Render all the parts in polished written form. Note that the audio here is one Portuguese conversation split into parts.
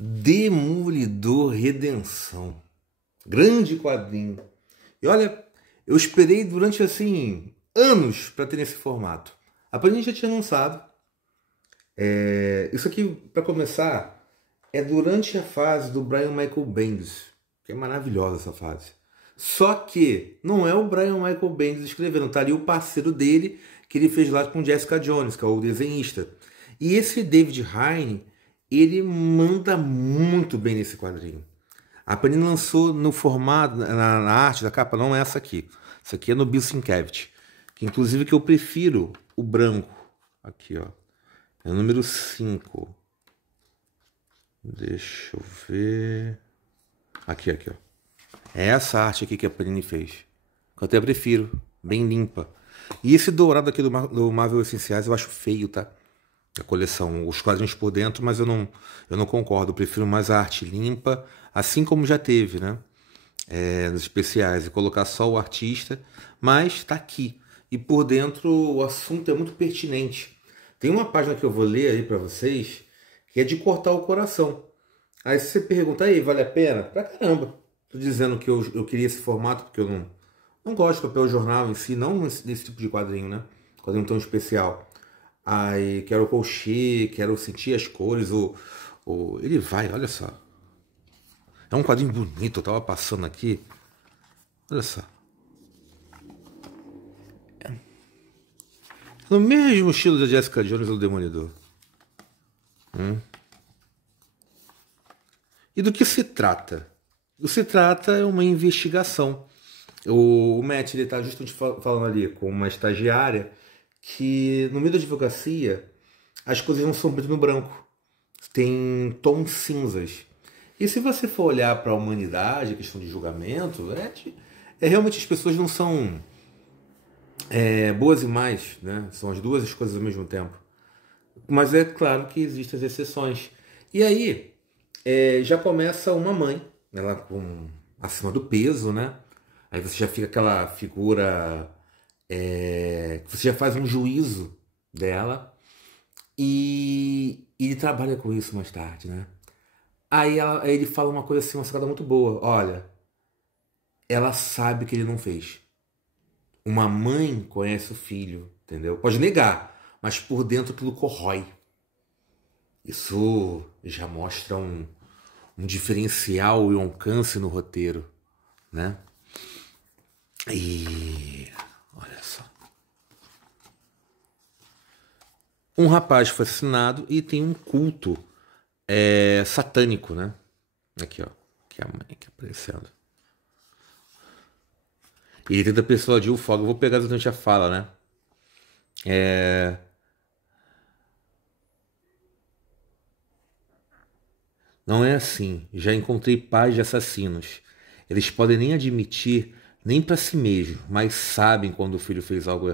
Demolidor Redenção. Grande quadrinho. E olha, eu esperei durante assim anos para ter nesse formato. A Panini já tinha lançado. Isso aqui, para começar, é durante a fase do Brian Michael Bendis, que é maravilhosa essa fase. Só que não é o Brian Michael Bendis escrevendo, tá ali o parceiro dele, que ele fez lá com Jessica Jones, que é o desenhista. E esse David Hine, ele manda muito bem nesse quadrinho. A Panini lançou no formato, na arte da capa, não é essa aqui. Essa aqui é no Bill Sienkiewicz, que inclusive que eu prefiro o branco. Aqui, ó. É o número 5. Deixa eu ver. Aqui, ó. É essa arte aqui que a Panini fez. Que eu até prefiro. Bem limpa. E esse dourado aqui do Marvel Essenciais eu acho feio, tá? A coleção, os quadrinhos por dentro, mas eu não concordo. Eu prefiro mais a arte limpa, assim como já teve, né? Nos especiais. E colocar só o artista. Mas tá aqui. E por dentro o assunto é muito pertinente. Tem uma página que eu vou ler aí pra vocês, que é de cortar o coração. Aí você pergunta, aí, vale a pena? Pra caramba. Tô dizendo que eu queria esse formato, porque eu não gosto de papel jornal em si, não desse tipo de quadrinho, né? Quadrinho tão especial. Aí quero o colchê, quero sentir as cores, ele vai, olha só. É um quadrinho bonito, eu tava passando aqui. Olha só. No mesmo estilo da Jessica Jones do Demolidor. E do que se trata? Do que se trata é uma investigação. O Matt está justamente falando ali com uma estagiária que no meio da advocacia as coisas não são preto no branco. Tem tons cinzas. E se você for olhar para a humanidade, a questão de julgamento, realmente as pessoas não são boas e más, né? São as duas coisas ao mesmo tempo. Mas é claro que existem as exceções. E aí já começa uma mãe, ela acima do peso, né? Aí você já fica aquela figura, você já faz um juízo dela e ele trabalha com isso mais tarde, né? Aí ele fala uma coisa assim, uma sacada muito boa. Olha, ela sabe que ele não fez. Uma mãe conhece o filho, entendeu? Pode negar, mas por dentro tudo corrói. Isso já mostra um diferencial e um alcance no roteiro, né? E olha só. Um rapaz foi assassinado e tem um culto satânico, né? Aqui, ó. Que é a mãe aqui aparecendo. E ele tenta persuadir o fogo. Eu vou pegar durante a fala, né? Não é assim. Já encontrei pais de assassinos. Eles podem nem admitir, nem para si mesmo, mas sabem quando o filho fez algo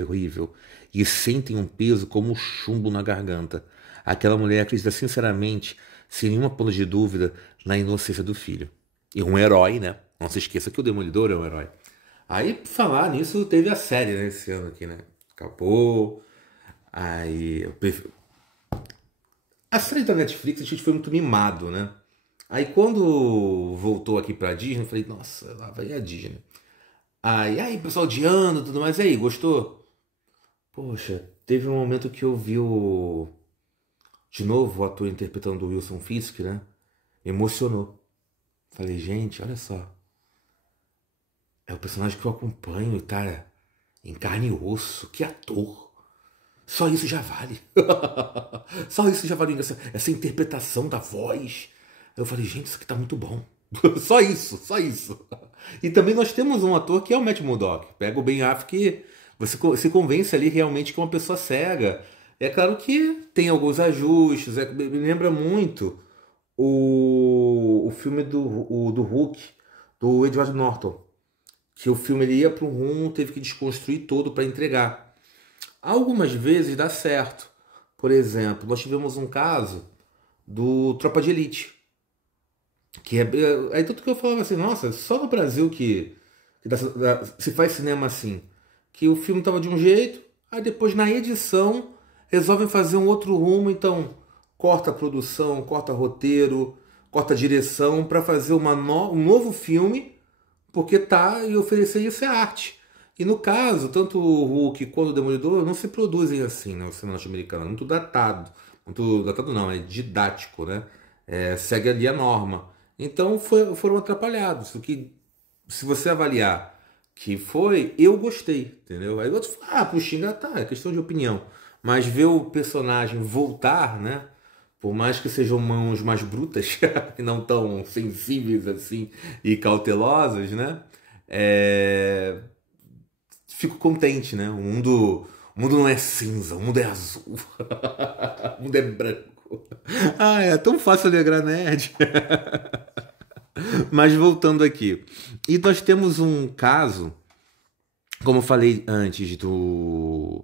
horrível e sentem um peso como um chumbo na garganta. Aquela mulher acredita sinceramente, sem nenhuma ponta de dúvida, na inocência do filho. E um herói, né? Não se esqueça que o Demolidor é um herói. Aí, por falar nisso, teve a série, né? Esse ano aqui, né? Acabou. Aí, a série da Netflix a gente foi muito mimado, né? Aí quando voltou aqui pra Disney, eu falei, nossa, lá vai a Disney. Aí, pessoal odiando e tudo mais. E aí, gostou? Poxa, teve um momento que eu vi de novo o ator interpretando o Wilson Fisk, né? Emocionou. Falei, gente, olha só. É o personagem que eu acompanho, tá em carne e osso. Que ator. Só isso já vale. Só isso já vale essa interpretação da voz. Eu falei, gente, isso aqui tá muito bom. Só isso, só isso. E também nós temos um ator que é o Matt Murdock. Pega o Ben Affleck e você se convence ali realmente que é uma pessoa cega. É claro que tem alguns ajustes. Me lembra muito o filme do Hulk, do Edward Norton. Que o filme ele ia para um rumo, teve que desconstruir todo para entregar. Algumas vezes dá certo. Por exemplo, nós tivemos um caso do Tropa de Elite. Que aí tudo que eu falava assim, nossa, só no Brasil que se faz cinema assim. Que o filme tava de um jeito, aí depois na edição resolvem fazer um outro rumo, então corta a produção, corta roteiro, corta a direção para fazer um novo filme, porque tá e oferecer isso é arte. E no caso, tanto o Hulk quanto o Demolidor não se produzem assim, né? O cinema norte-americano é muito datado. Muito datado não, é didático, né? Segue ali a norma. Então foram atrapalhados. O que, se você avaliar que foi, eu gostei, entendeu? Aí outros falam, por xingar, tá, é questão de opinião. Mas ver o personagem voltar, né? Por mais que sejam mãos mais brutas e não tão sensíveis assim e cautelosas, né? Fico contente, né? O mundo não é cinza, o mundo é azul. O mundo é branco. Ah, é tão fácil alegrar nerd. Mas voltando aqui. E nós temos um caso, como eu falei antes, um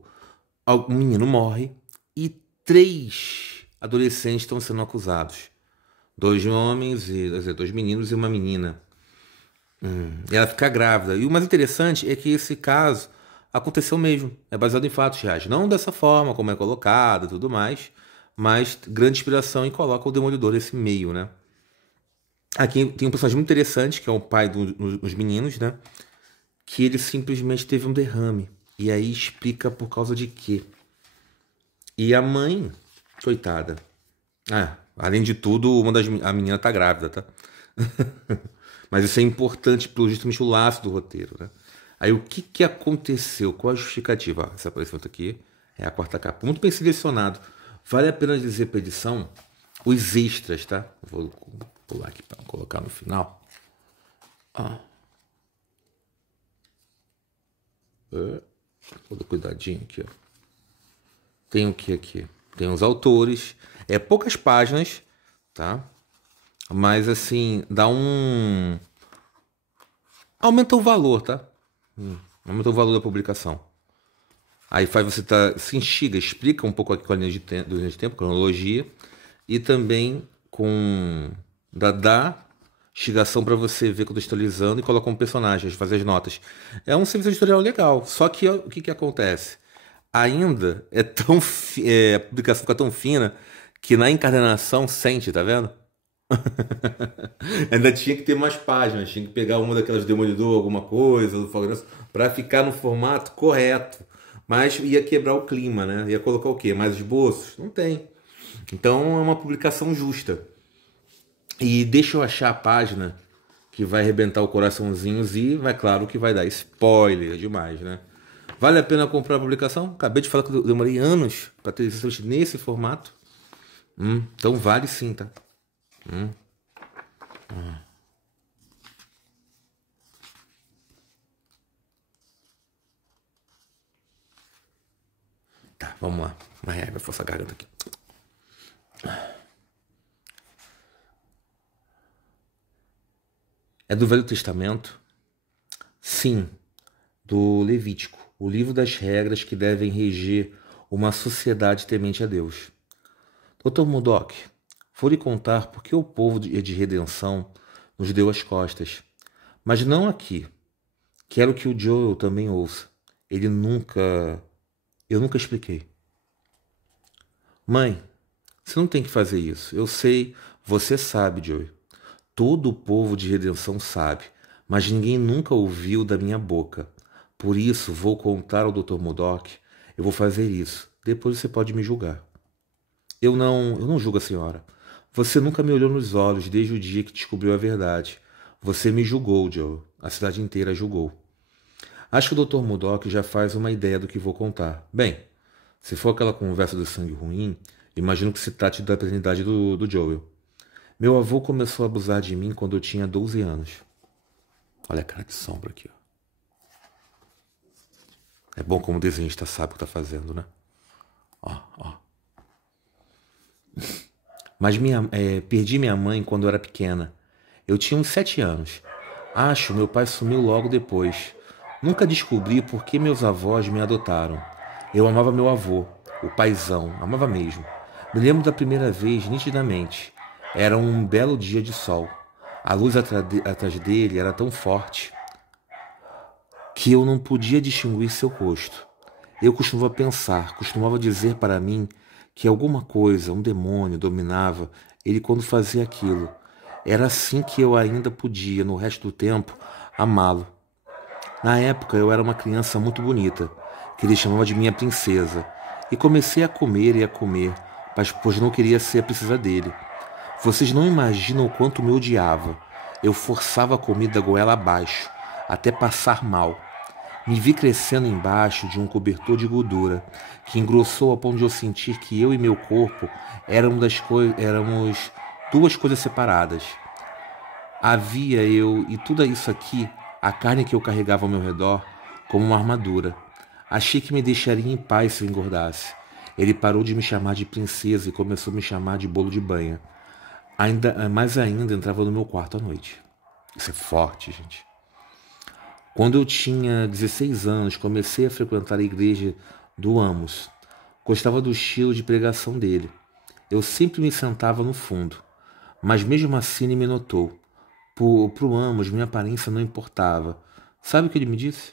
menino morre e 3 adolescentes estão sendo acusados. 2 homens, quer dizer, 2 meninos e uma menina. E ela fica grávida. E o mais interessante é que esse caso aconteceu mesmo. É baseado em fatos reais. Não dessa forma, como é colocado e tudo mais, mas grande inspiração e coloca o Demolidor nesse meio, né? Aqui tem um personagem muito interessante, que é o pai dos meninos, né? Que ele simplesmente teve um derrame. E aí explica por causa de quê. E a mãe, coitada. Além de tudo, a menina tá grávida, tá? Mas isso é importante pelo justamente o laço do roteiro, né? Aí o que aconteceu? Qual a justificativa? Esse aparecimento aqui é a 4ª capa. Muito bem selecionado. Vale a pena dizer para edição os extras, tá? Vou pular aqui para colocar no final. Vou dar cuidadinho aqui, ó. Tem o que aqui? Tem os autores. Poucas páginas, tá? Mas assim, aumenta o valor, tá? Aumenta o valor da publicação. Aí faz você se instiga, explica um pouco aqui com a linha de tempo, cronologia, e também dá instigação para você ver contextualizando e colocar um personagem, fazer as notas. É um serviço editorial legal. Só que o que acontece? Ainda a publicação fica tão fina que na encadernação sente, tá vendo? Ainda tinha que ter mais páginas, tinha que pegar uma daquelas Demolidor, alguma coisa, do Fogo, para ficar no formato correto. Mas ia quebrar o clima, né? Ia colocar o quê? Mais esboços? Não tem. Então é uma publicação justa. E deixa eu achar a página que vai arrebentar o coraçãozinhos e vai, claro, que vai dar spoiler demais, né? Vale a pena comprar a publicação? Acabei de falar que eu demorei anos para ter isso nesse formato. Então vale sim, tá? Tá, vamos lá. Vai forçar a garganta aqui. É do Velho Testamento? Sim, do Levítico, o livro das regras que devem reger uma sociedade temente a Deus. Dr. Murdoch, vou lhe contar porque o povo de redenção nos deu as costas. Mas não aqui. Quero que o Joel também ouça. Eu nunca expliquei. Mãe, você não tem que fazer isso. Eu sei, você sabe, Joey. Todo o povo de redenção sabe, mas ninguém nunca ouviu da minha boca. Por isso, vou contar ao Dr. Murdoch. Eu vou fazer isso. Depois você pode me julgar. Eu não julgo a senhora. Você nunca me olhou nos olhos desde o dia que descobriu a verdade. Você me julgou, Joe. A cidade inteira julgou. Acho que o Dr. Murdoch já faz uma ideia do que vou contar. Bem, se for aquela conversa do sangue ruim, imagino que se trate da paternidade do Joel. Meu avô começou a abusar de mim quando eu tinha 12 anos. Olha a cara de sombra aqui, ó. É bom como o desenhista sabe o que está fazendo, né? Ó. Mas perdi minha mãe quando eu era pequena. Eu tinha uns 7 anos. Acho meu pai sumiu logo depois. Nunca descobri por que meus avós me adotaram. Eu amava meu avô, o paizão, amava mesmo. Me lembro da primeira vez nitidamente. Era um belo dia de sol. A luz atrás dele era tão forte que eu não podia distinguir seu rosto. Eu costumava dizer para mim que alguma coisa, um demônio, dominava ele quando fazia aquilo. Era assim que eu ainda podia, no resto do tempo, amá-lo. Na época eu era uma criança muito bonita, que ele chamava de minha princesa, e comecei a comer e a comer, mas pois não queria ser a princesa dele. Vocês não imaginam o quanto me odiava. Eu forçava a comida goela abaixo, até passar mal. Me vi crescendo embaixo de um cobertor de gordura, que engrossou ao ponto de eu sentir que eu e meu corpo éramos duas coisas separadas. Havia eu e tudo isso aqui, a carne que eu carregava ao meu redor, como uma armadura. Achei que me deixaria em paz se eu engordasse. Ele parou de me chamar de princesa e começou a me chamar de bolo de banha. Mais ainda entrava no meu quarto à noite. Isso é forte, gente. Quando eu tinha 16 anos, comecei a frequentar a igreja do Amos. Gostava do estilo de pregação dele. Eu sempre me sentava no fundo, mas mesmo assim ele me notou. Pro Amos, minha aparência não importava. Sabe o que ele me disse?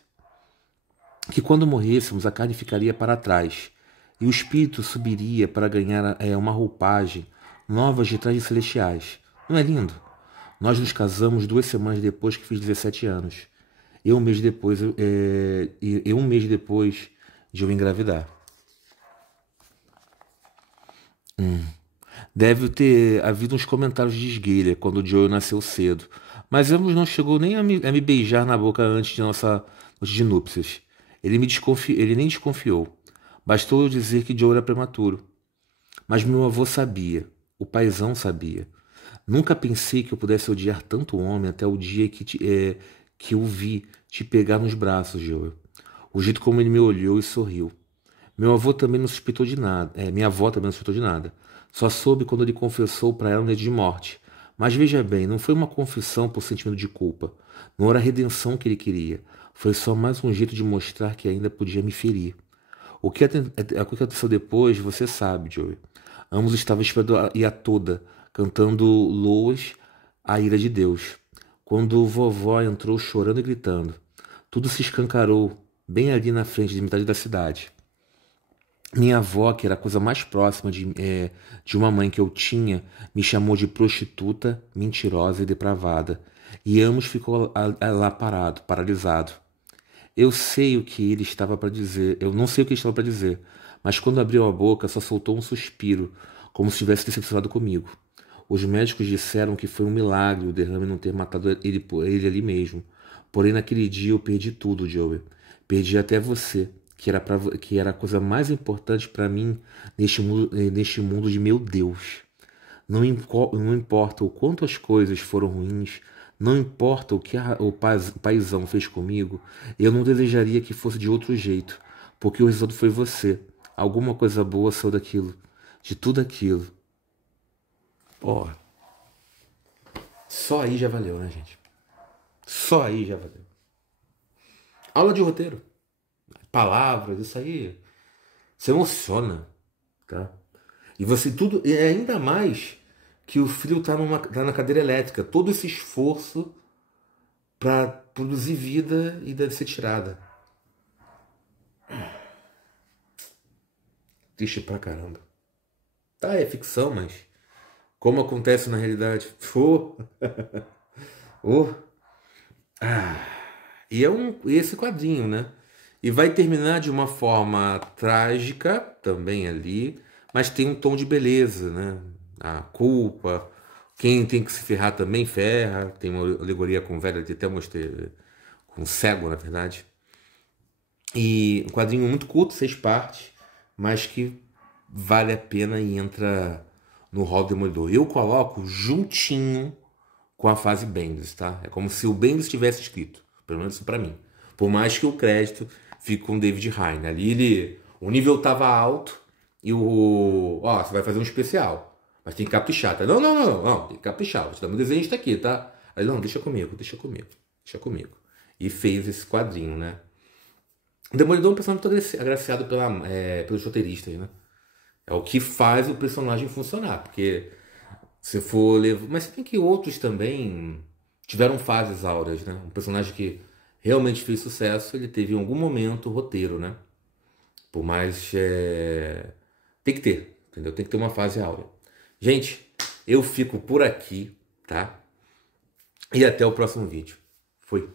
Que quando morrêssemos, a carne ficaria para trás e o espírito subiria para ganhar uma roupagem nova de trajes celestiais. Não é lindo? Nós nos casamos 2 semanas depois que fiz 17 anos. Um mês depois de eu engravidar. Deve ter havido uns comentários de esguelha quando o Joel nasceu cedo, mas ambos não chegou nem a me beijar na boca antes de nossa noite de núpcias. Ele nem desconfiou. Bastou eu dizer que Joel era prematuro. Mas meu avô sabia, o paizão sabia. Nunca pensei que eu pudesse odiar tanto homem até o dia que o vi te pegar nos braços, Joel. O jeito como ele me olhou e sorriu. Meu avô também não suspeitou de nada. Minha avó também não suspeitou de nada. Só soube quando ele confessou para ela no leito de morte. Mas veja bem, não foi uma confissão por sentimento de culpa. Não era a redenção que ele queria. Foi só mais um jeito de mostrar que ainda podia me ferir. O que aconteceu depois, você sabe, Joey. Ambos estavam esperando a toda, cantando loas à ira de Deus. Quando vovó entrou chorando e gritando, tudo se escancarou, bem ali na frente de metade da cidade. Minha avó, que era a coisa mais próxima de uma mãe que eu tinha, me chamou de prostituta, mentirosa e depravada. E ambos ficou lá parado, paralisado. Eu sei o que ele estava para dizer. Eu não sei o que ele estava para dizer, mas quando abriu a boca, só soltou um suspiro, como se tivesse decepcionado comigo. Os médicos disseram que foi um milagre o derrame não ter matado ele ali mesmo. Porém, naquele dia eu perdi tudo, Joey. Perdi até você, que era a coisa mais importante para mim neste mundo de meu Deus. Não importa o quanto as coisas foram ruins, não importa o que o paizão fez comigo, eu não desejaria que fosse de outro jeito, porque o resultado foi você. Alguma coisa boa saiu daquilo, de tudo aquilo. Porra, só aí já valeu, né, gente? Só aí já valeu. Aula de roteiro, palavras, isso aí, você emociona, tá? E você tudo, e ainda mais que o filho tá na cadeira elétrica. Todo esse esforço para produzir vida e deve ser tirada. Triste pra caramba. Tá, é ficção, mas como acontece na realidade? Oh. Oh. Ah. E é esse quadrinho, né? E vai terminar de uma forma trágica também ali, mas tem um tom de beleza, né? A culpa, quem tem que se ferrar também ferra. Tem uma alegoria com o velho, até mostrei, com o cego, na verdade. E um quadrinho muito curto, 6 partes, mas que vale a pena e entra no hall do Demolidor. Eu coloco juntinho com a fase Bendis, tá? É como se o Bendis tivesse escrito, pelo menos isso pra mim. Por mais que o crédito fique com o David Hine. Ali o nível tava alto e você vai fazer um especial, mas tem que caprichar, tá? Não, tem que caprichar. Vou te dar um desenhista aqui, tá? Aí, não, deixa comigo. E fez esse quadrinho, né? O Demolidor é um personagem muito agraciado pelos roteiristas, né? É o que faz o personagem funcionar, porque se for levar... Mas tem que outros também tiveram fases áureas, né? Um personagem que realmente fez sucesso, ele teve em algum momento roteiro, né? Por mais... Tem que ter. entendeu? Tem que ter uma fase áurea. Gente, eu fico por aqui, tá? E até o próximo vídeo. Fui.